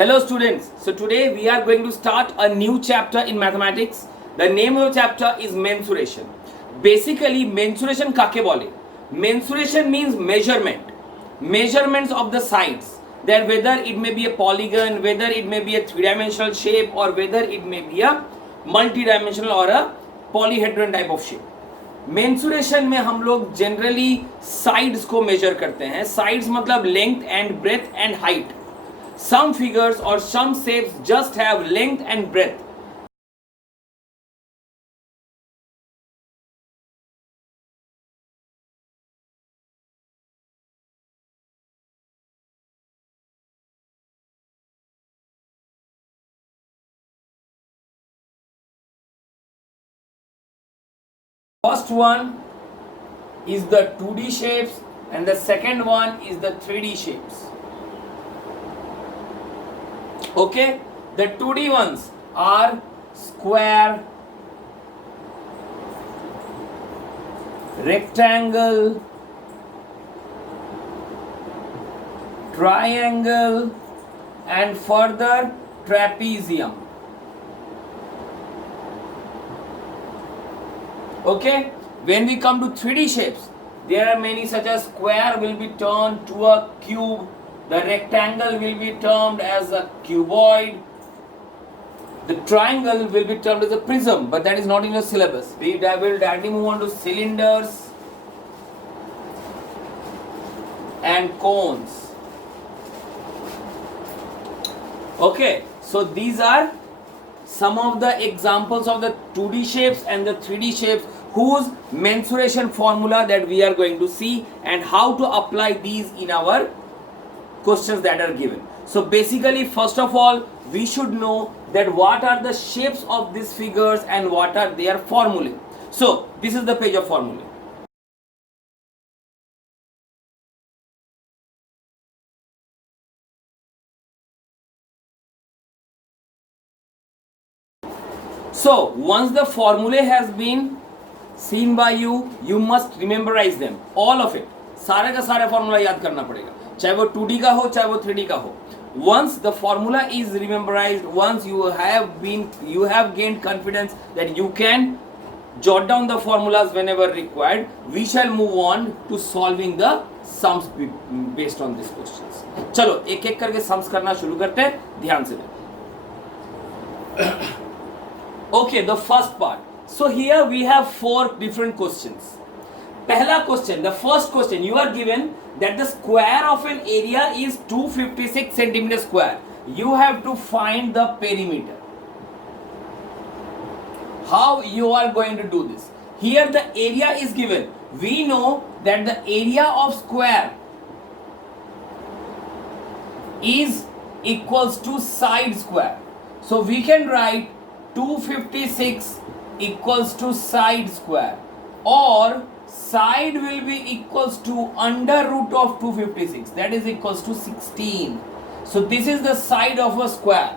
Hello students, so today we are going to start a new chapter in mathematics. The name of the chapter is mensuration. Basically mensuration kake bole? Mensuration means measurement. Measurements of the sides. That whether it may be a polygon, whether it may be a three-dimensional shape or whether it may be a multi-dimensional or a polyhedron type of shape. Mensuration में हम लोग generally sides को major करते हैं. Sides मतलब length and breadth and height. Some figures or some shapes just have length and breadth. First one is the 2D shapes and the second one is the 3D shapes. Okay, the 2D ones are square, rectangle, triangle and further trapezium. Okay, when we come to 3D shapes, there are many such as square will be turned to a cube. The rectangle will be termed as a cuboid. The triangle will be termed as a prism, but that is not in your syllabus. We will directly move on to cylinders and cones. Okay, so these are some of the examples of the 2D shapes and the 3D shapes whose mensuration formula that we are going to see and how to apply these in our questions that are given. So basically, first of all, we should know that what are the shapes of these figures and what are their formulae. So this is the page of formulae. So once the formulae has been seen by you, you must memorize them, all of it. सारे का सारे formula याद करना पड़ेगा, चाहे वो 2D का हो चाहे वो 3D का हो. Once the formula is memorized, once you have gained confidence that you can jot down the formulas whenever required, we shall move on to solving the sums based on these questions. चलो एक एक करके sums करना शुरू करते हैं, ध्यान से. Okay, the first part. So here we have 4 different questions. पहला question, the first question, you are given that the square of an area is 256 centimeter square. You have to find the perimeter. How you are going to do this? Here the area is given. We know that the area of square is equals to side square. So we can write 256 equals to side square, or side will be equals to under root of 256, that is equals to 16. So this is the side of a square.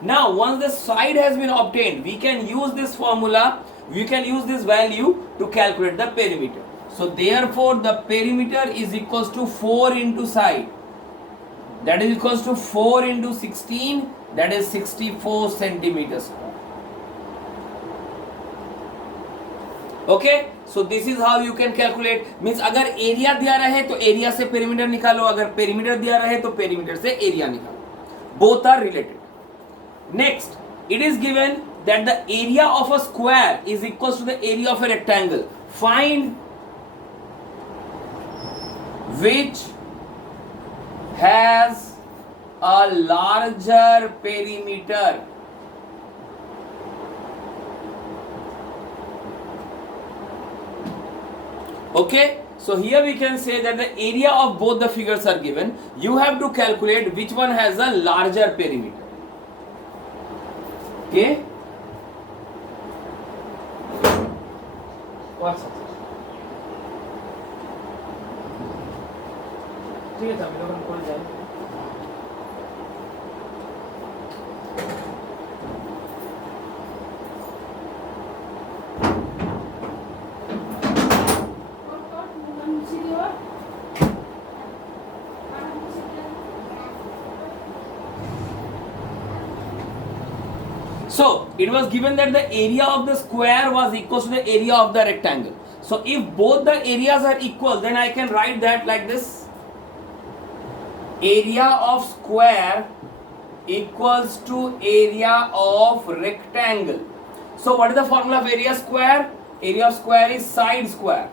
Now once the side has been obtained, we can use this formula, we can use this value to calculate the perimeter. So therefore the perimeter is equals to 4 into side, that is equals to 4 into 16, that is 64 centimeters. Okay, so this is how you can calculate. Means अगर area दिया रहे तो area से perimeter निकालो, अगर perimeter दिया रहे तो पेरीमीटर से एरिया निकालो. Both are related. Next, it is given that the area of a square is equals to the area of a rectangle. Find which has a larger perimeter. Okay, so here we can say that the area of both the figures are given. You have to calculate which one has a larger perimeter. Okay, what's up? ठीक है, हम लोग call जाए. So it was given that the area of the square was equal to the area of the rectangle. So if both the areas are equal, then I can write that like this: area of square equals to area of rectangle. So what is the formula of area square? Area of square is side square.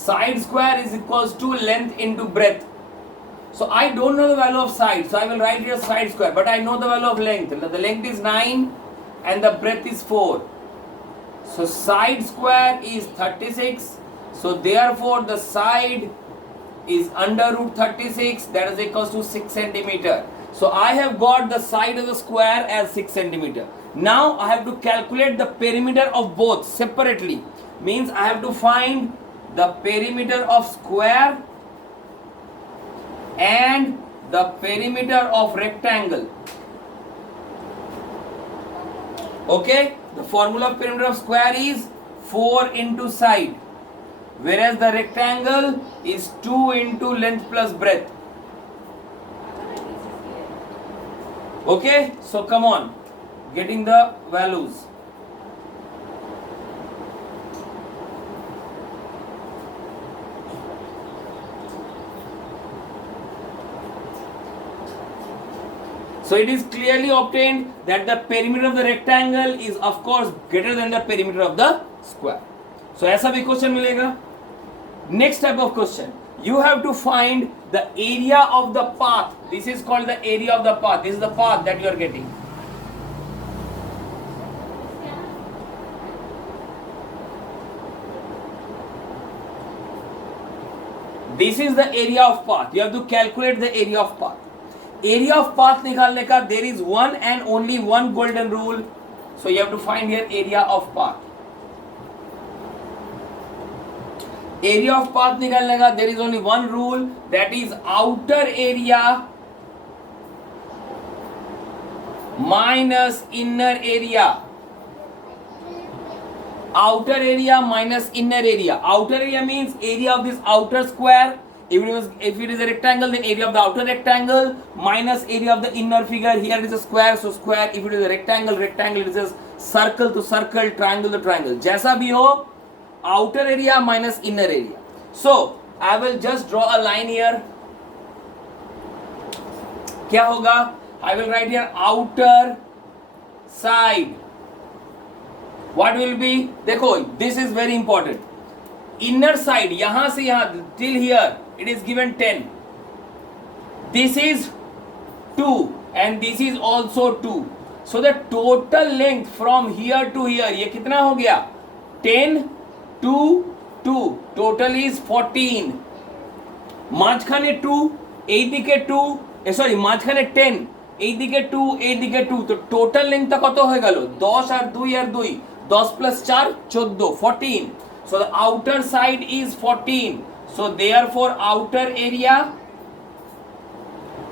Side square is equals to length into breadth. So I don't know the value of side, so I will write here side square, but I know the value of length. The length is 9 and the breadth is 4. So side square is 36. So therefore the side is under root 36, that is equals to 6 centimeter. So I have got the side of the square as 6 centimeter. Now I have to calculate the perimeter of both separately. Means I have to find the perimeter of square and the perimeter of rectangle. Okay, the formula of perimeter of square is 4 into side, whereas the rectangle is 2 into length plus breadth. Okay, so come on, getting the values. So it is clearly obtained that the perimeter of the rectangle is of course greater than the perimeter of the square. So ऐसा भी question मिलेगा. Next type of question, you have to find the area of the path. This is called the area of the path. This is the path that you are getting. This is the area of path. You have to calculate the area of path. Area of path निकालने का there is one and only one golden rule. So you have to find here area of path. Area of path निकालने का there is only one rule, that is outer area minus inner area. Outer area minus inner area. Outer area means area of this outer square. If it is a rectangle, then area of the outer rectangle minus area of the inner figure. Here it is a square, so square. If it is a rectangle, rectangle. It is a circle to circle, triangle to triangle. जैसा भी हो, outer area minus inner area. So I will just draw a line here. क्या होगा? I will write here outer side. What will be? देखो, this is very important. Inner side, यहाँ से यहाँ till here, it is given 10. This is 2 and this is also 2. So the total length from here to here, ये कितना हो गया? 10 to 2. Total is 14. মাঝখানে 2, এই দিকে 2, মাঝখানে 10, এই দিকে 2, এই দিকে 2. তো টোটাল লেন্থটা কত হয়ে গেল? 10 আর 2 আর 2, 10 plus 4, 14, 14. So the outer side is 14. So therefore outer area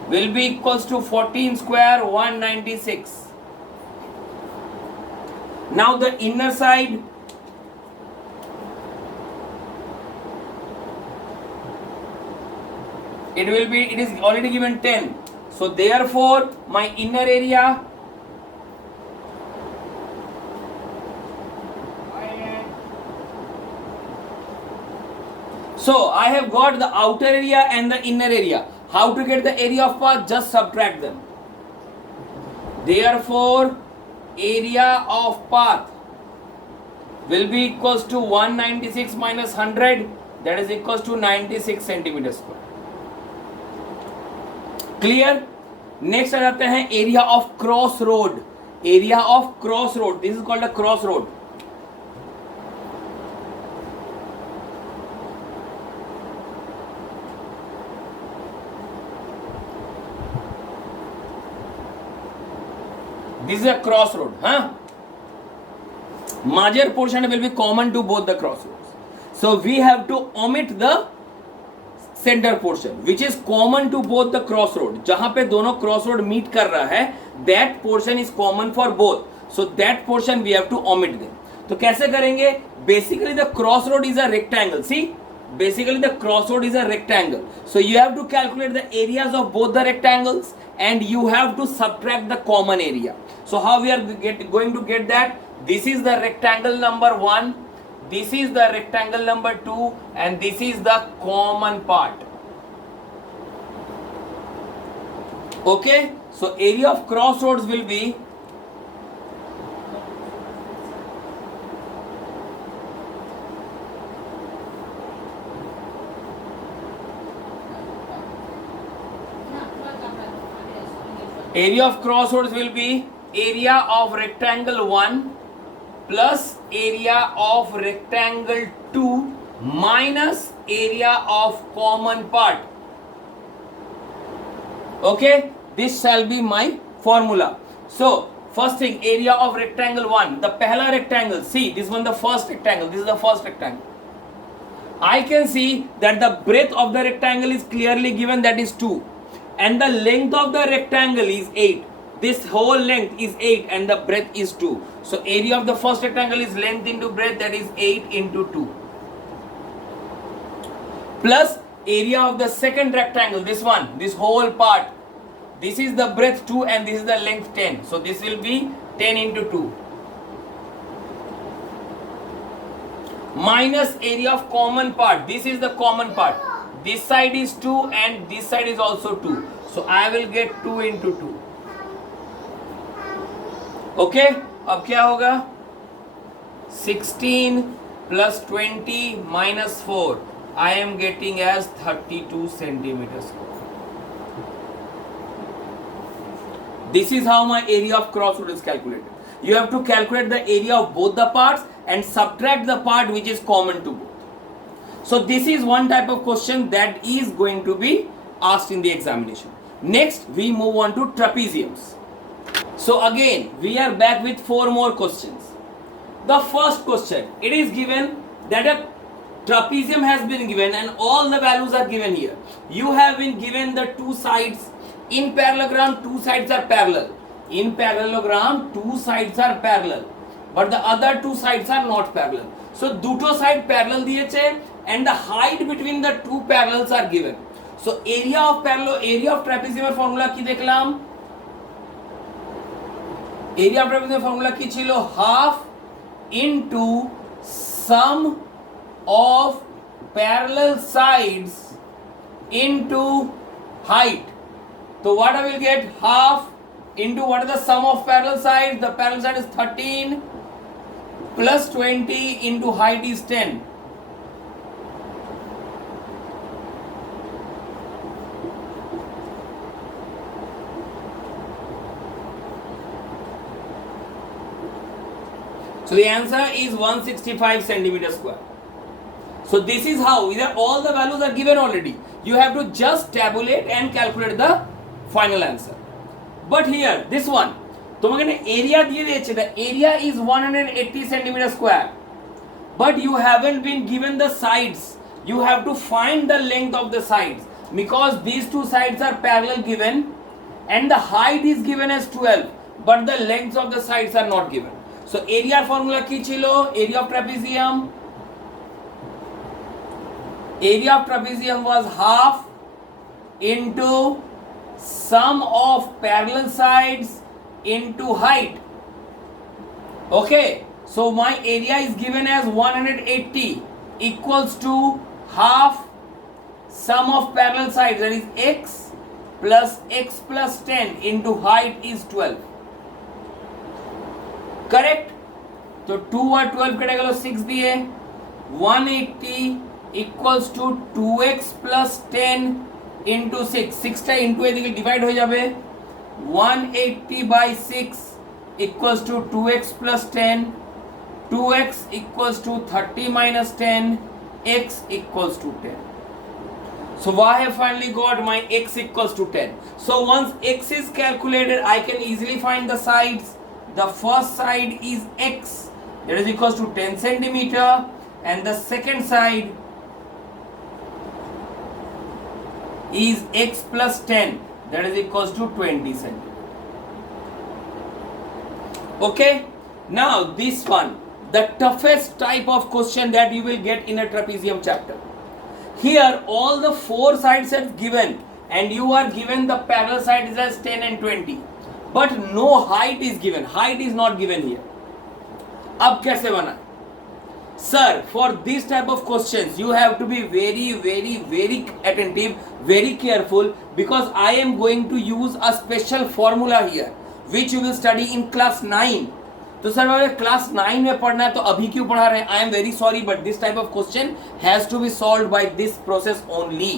will be equals to 14 square 196. Now the inner side, it is already given 10. So therefore my inner area So I have got the outer area and the inner area. How to get the area of path? Just subtract them. Therefore, area of path will be equals to 196 minus 100. That is equals to 96 centimeter square. Clear? Next आ जाते हैं area of cross road. Area of cross road. This is called a cross road. This is a crossroad, huh? Major portion will be common to both the crossroads. So we have to omit the center portion, which is common to both the crossroad. जहाँ पे दोनों crossroad meet कर रहा है, that portion is common for both. So that portion we have to omit them. तो कैसे करेंगे? Basically the crossroad is a rectangle. See, basically the crossroad is a rectangle. So you have to calculate the areas of both the rectangles and you have to subtract the common area. So how we are going to get that? This is the rectangle number 1, this is the rectangle number 2, and this is the common part. Okay, so area of crossroads will be area of rectangle 1 plus area of rectangle 2 minus area of common part. Okay, this shall be my formula. So first thing, area of rectangle 1, the pehla rectangle, see this one, the first rectangle, this is the first rectangle. I can see that the breadth of the rectangle is clearly given, that is 2, and the length of the rectangle is 8. This whole length is 8 and the breadth is 2. So area of the first rectangle is length into breadth, that is 8 into 2. Plus area of the second rectangle, this one, this whole part, this is the breadth 2 and this is the length 10. So this will be 10 into 2. Minus area of common part, this is the common part. This side is 2 and this side is also 2. So I will get 2 into 2. Okay, अब क्या होगा? 16 plus 20 minus 4. I am getting as 32 centimeters. This is how my area of crossroad is calculated. You have to calculate the area of both the parts and subtract the part which is common to both. So this is one type of question that is going to be asked in the examination. Next, we move on to trapeziums. So again, we are back with 4 more questions. The first question, it is given that a trapezium has been given and all the values are given here. You have been given the 2 sides. In parallelogram, 2 sides are parallel. In parallelogram, 2 sides are parallel. But the other 2 sides are not parallel. So, duto side parallel diyeche and the height between the 2 parallels are given. So, area of trapezium formula ki dekhlam? Area of trapezium formula ki chilo? Half into sum of parallel sides into height. So what I will get? Half into what is the sum of parallel sides? The parallel side is 13 plus 20 into height is 10. So the answer is 165 centimeter square. So this is how, either all the values are given already. You have to just tabulate and calculate the final answer. But here, this one, tumagane area diye deche, the area is 180 centimeter square. But you haven't been given the sides. You have to find the length of the sides. Because these 2 sides are parallel given and the height is given as 12. But the lengths of the sides are not given. So area formula ki chilo? Area of trapezium. Area of trapezium was half into sum of parallel sides into height. Okay, so my area is given as 180 equals to half sum of parallel sides, that is x plus 10 into height is 12. Correct? So 2 और 12 कटेगा तो 6 दिए. 180 equals to 2x plus 10 into 6. 6 टा into एदिके divide हो जाबे. 180 by 6 equals to 2x plus 10. 2x equals to 30 minus 10. X equals to 10. So I have finally got my x equals to 10. So once x is calculated, I can easily find the sides. The first side is x, that is equals to 10 centimeter, and the second side is x plus 10, that is equals to 20 centimeter. Okay, now this one, the toughest type of question that you will get in a trapezium chapter. Here all the four sides are given and you are given the parallel sides as 10 and 20, but no height is given. Height is not given here. अब कैसे बना? Sir, for this type of questions you have to be very attentive, very careful, because I am going to use a special formula here which you will study in class 9. तो sir अगर class 9 में पढ़ना है तो अभी क्यों पढ़ा रहे हैं? I am very sorry but this type of question has to be solved by this process only.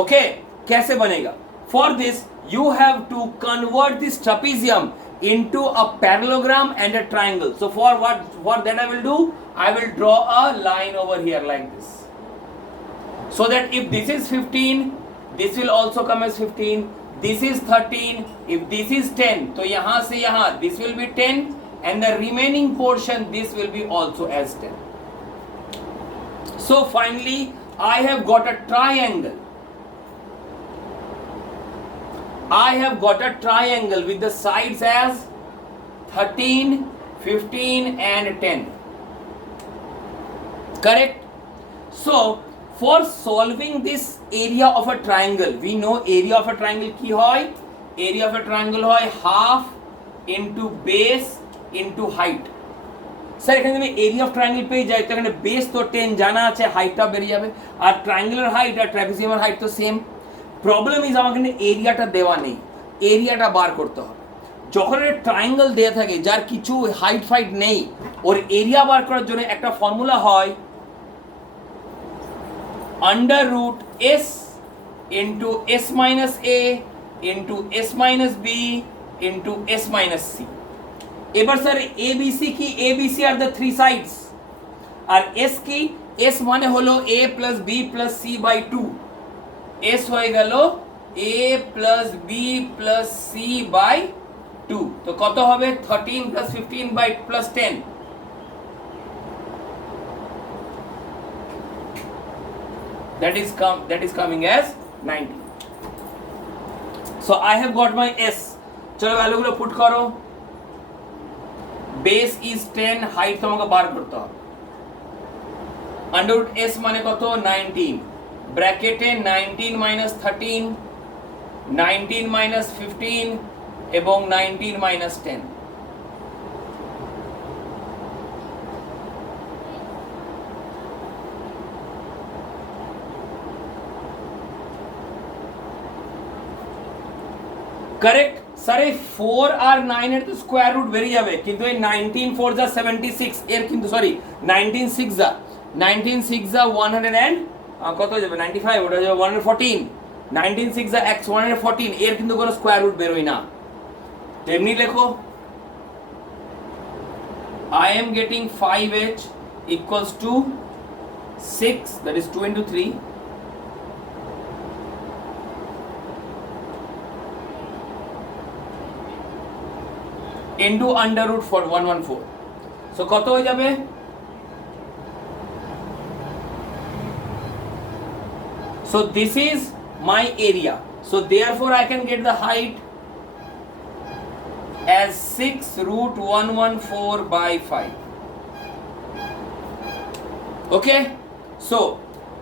Okay, कैसे बनेगा? For this you have to convert this trapezium into a parallelogram and a triangle. So for that I will do, I will draw a line over here like this, so that if this is 15, this will also come as 15. This is 13. If this is 10, तो यहाँ से यहाँ this will be 10, and the remaining portion this will be also as 10. So finally I have got a triangle. I have got a triangle with the sides as 13, 15 and 10. Correct? So for solving this area of a triangle, we know area of a triangle ki hoy? Area of a triangle hoy half into base into height. Sir এখানে আমি area of triangle পেয়ে যাই, তো এখানে base তো 10 জানা আছে, হাইটটা বেরিয়ে যাবে, আর ট্রায়াঙ্গুলার হাইট আর ট্রাপিজিয়ামের হাইট তো সেম. প্রবলেম ইজ আমাকে এরিয়াটা দেওয়া নেই, এরিয়াটা বার করতে হবে. যখন একটা ট্রায়াঙ্গেল দেওয়া থাকে যার কিছু হাইট ফাইট নেই, ওর এরিয়া বার করার জন্য একটা ফর্মুলা হয় under root s into s minus a into s minus b into s minus c. এবার স্যার abc কি? abc আর দ্য থ্রি সাইডস, আর s কি? s মানে হলো a plus b plus c by 2. s হয়ে গেল a plus b plus c by 2. তো কত হবে? 13 plus 15 by plus 10. That is coming as 90. So I have got my s. चलो वैल्यू गुलो पुट करो. बेस इज 10, हाइट তোমাকে বার করতে হবে. अंडर रूट s মানে কত? 19. ব্র্যাকেটে 19 মাইনাস 13, 19 মাইনাস 15 এবং 19 মাইনাস 10. करेक्ट सर এই 4 আর 9 এর তো স্কয়ার রুট বেরিয়ে যাবে, কিন্তু এই 19 4 যা 76 এর কিন্তু সরি 19 6 যা 100 এন্ড কত হয়ে যাবে? 95, ওটা যাবে 114. 19 6 যা x 114 এর কিন্তু কোনো স্কয়ার রুট বেরোয় না. তেমনি লেখো I am getting 5h equals to 6, that is 2 into 3, into under root for 114. So কত হয়ে যাবে? So this is my area. So therefore I can get the height as 6 root 114 by 5. Okay? So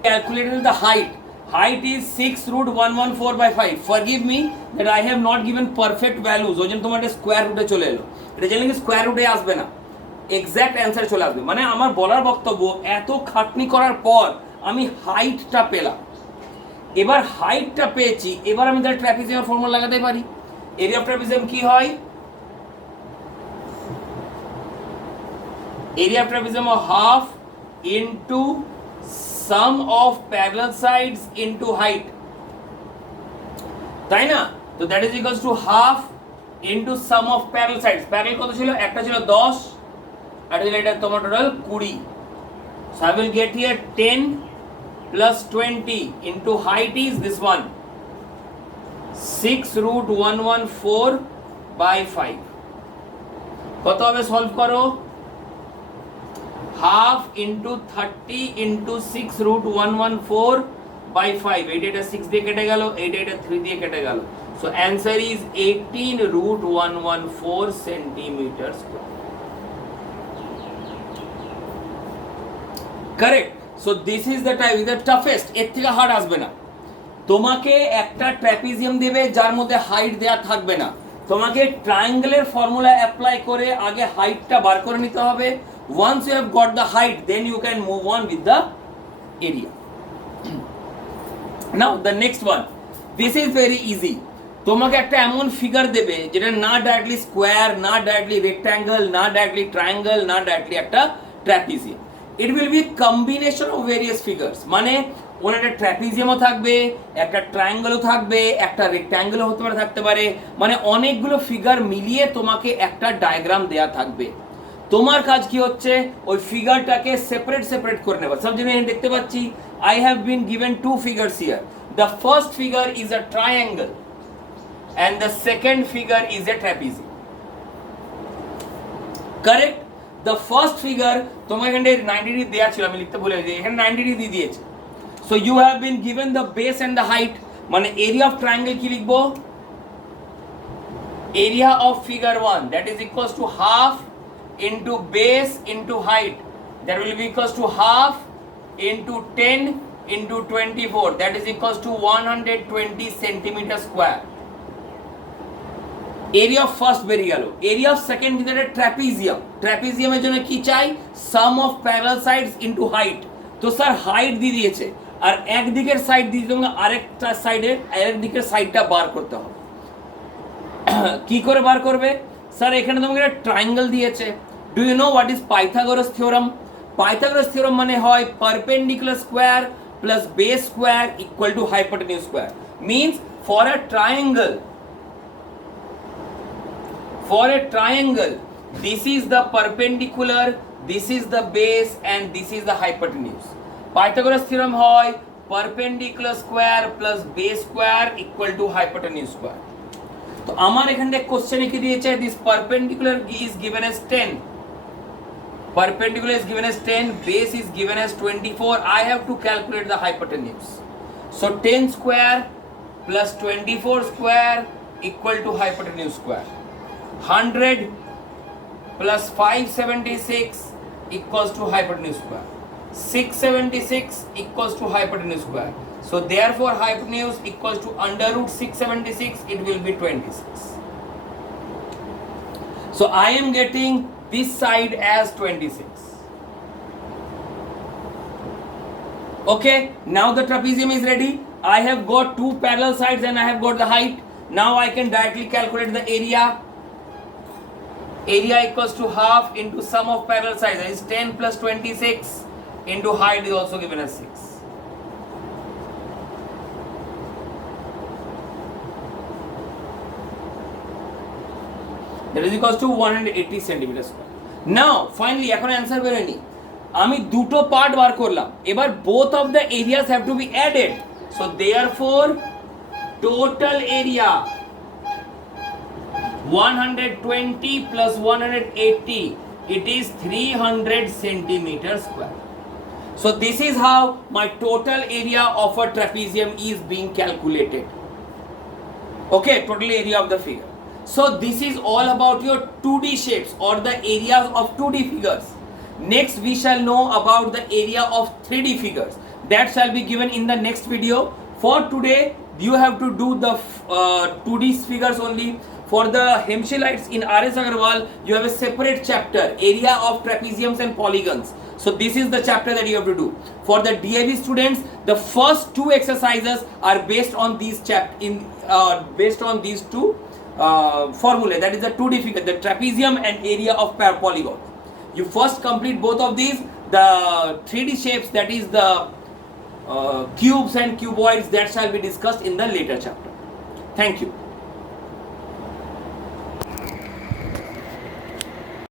calculated the height. Height is 6 root 114 by 5. Forgive me that I have not given perfect values. ওই জন্য তোমার এটা square রুটে চলে এলো. এটা জানলে কি স্কয়ার রুটে আসবে না, এক্স্যাক্ট অ্যান্সার চলে আসবে. মানে আমার বলার বক্তব্য, এত খাটনি করার পর আমি হাইটটা পেলাম. এবার হাইটটা পেয়েছি, এবার আমি তার ট্রাপিজিয়ামের ফর্মুলা লাগাতে পারি. এরিয়া অফ ট্রাপিজিয়াম কি হয়? Area of trapezium half into sum of parallel sides into height, তাই না? তো that is equals to half into sum of parallel sides. Parallel কত ছিল? একটা ছিল 10, আর এটা তোমার total 20. So I will get here 10 plus 20 into height is this one 6 root 114 by 5. কত হবে? সলভ করো. half into 30 into 6 root 114 by 5. 8 এটা 6 দিয়ে কেটে গেল, 8 এটা 3 দিয়ে কেটে গেল. So answer is 18 root 114 centimeters square. Correct. So this is the type, is the toughest, এর থেকে হার্ড আসবে না। তোমাকে একটা ট্র্যাপিজিয়াম দেবে যার মধ্যে হাইট দেওয়া থাকবে না, তোমাকে ট্রায়াঙ্গেলের ফর্মুলা অ্যাপ্লাই করে আগে হাইটটা বার করে নিতে হবে। Once you have got the height, then you can move on with the area. Now the next one, this is very easy. তোমাকে একটা এমন ফিগার দেবে যেটা না ডাইরেক্টলি স্কোয়ার, না ডাইরেক্টলি রেক্ট্যাঙ্গেল, না ডাইরেক্টলি ট্রায়াঙ্গেল, না ডাইরেক্টলি একটা trapezium. It will be combination of various figures, মানে ওর একটা ট্র্যাপিজিয়ামও থাকবে, একটা ট্রায়াঙ্গেলও থাকবে, একটা রেক্ট্যাঙ্গেলও হতে পারে, থাকতে পারে, মানে অনেকগুলো ফিগার মিলিয়ে তোমাকে একটা ডায়াগ্রাম দেয়া থাকবে। তোমার কাজ কি হচ্ছে, ওই ফিগারটাকে সেপারেট সেপারেট করে নেবা। সব জন্য দেখতে পাচ্ছি I have been given to figures here. The first figure is a triangle and the second figure is a trapezium, correct? The first figure তোমার এখানে 90 ডিগ্রি দেয়া ছিল, আমি লিখতে ভুলে গেছি, এখানে 90 ডিগ্রি দিয়ে দিয়েছে। so you have been given the base and the height, মানে area of triangle কি লিখবো, area of figure 1 that is equals to half into base into height, that will be equals to half into 10 into 24, that is equals to 120 centimeter square। Area of first বেরিয়ে গেল। Area of second কিন্তু একটা trapezium, ট্র্যাপিজিয়ামের জন্য কি চাই, sum of parallel sides into height. তো sir height দিয়ে দিয়েছে, আর একদিকের সাইড দিয়ে তোমাকে আরেকটা সাইডের আরেকদিকের সাইডটা বার করতে হবে। কি করে বার করবে, স্যার এখানে তোমাকে একটা ট্রায়াঙ্গেল দিয়েছে। Do you know what is Pythagoras theorem? Pythagoras theorem মানে হয় perpendicular square plus base square equal to hypotenuse square. Means for a triangle, for a triangle, this is the perpendicular, this is the base and this is the hypotenuse. Pythagoras theorem hoy perpendicular square plus base square equal to hypotenuse square. তো আমার এখানে কোশ্চেনে কি দিয়েছে, this perpendicular is given as 10, perpendicular is given as 10, base is given as 24. I have to calculate the hypotenuse. So 10 square plus 24 square equal to hypotenuse square. 100 plus 576 equals to hypotenuse square. 676 equals to hypotenuse square. So therefore hypotenuse equals to under root 676, it will be 26. So I am getting this side as 26. Okay, now the trapezium is ready. I have got two parallel sides and I have got the height. Now I can directly calculate the area. Area equals to half into sum of parallel sides, that is 10 plus 26 into height is also given as 6. That is equals to 180 centimeters square. Now finally এখন answer বেরোয়নি, আমি দুটো part বার করলাম, এবার both of the areas have to be added. So therefore total area 120 plus 180, it is 300 centimeters square. So this is how my total area of a trapezium is being calculated. Okay, total area of the figure. So this is all about your 2D shapes or the areas of 2D figures. Next we shall know about the area of 3D figures. That shall be given in the next video. For today you have to do the 2D figures only. For the Hemshelites in R.S. Agarwal, you have a separate chapter, area of trapeziums and polygons. So this is the chapter that you have to do. For the DAV students, the first two exercises are based on these based on these two formulae. That is the 2D figure, the trapezium and area of polygon. You first complete both of these. The 3D shapes, that is the cubes and cuboids, that shall be discussed in the later chapter. Thank you.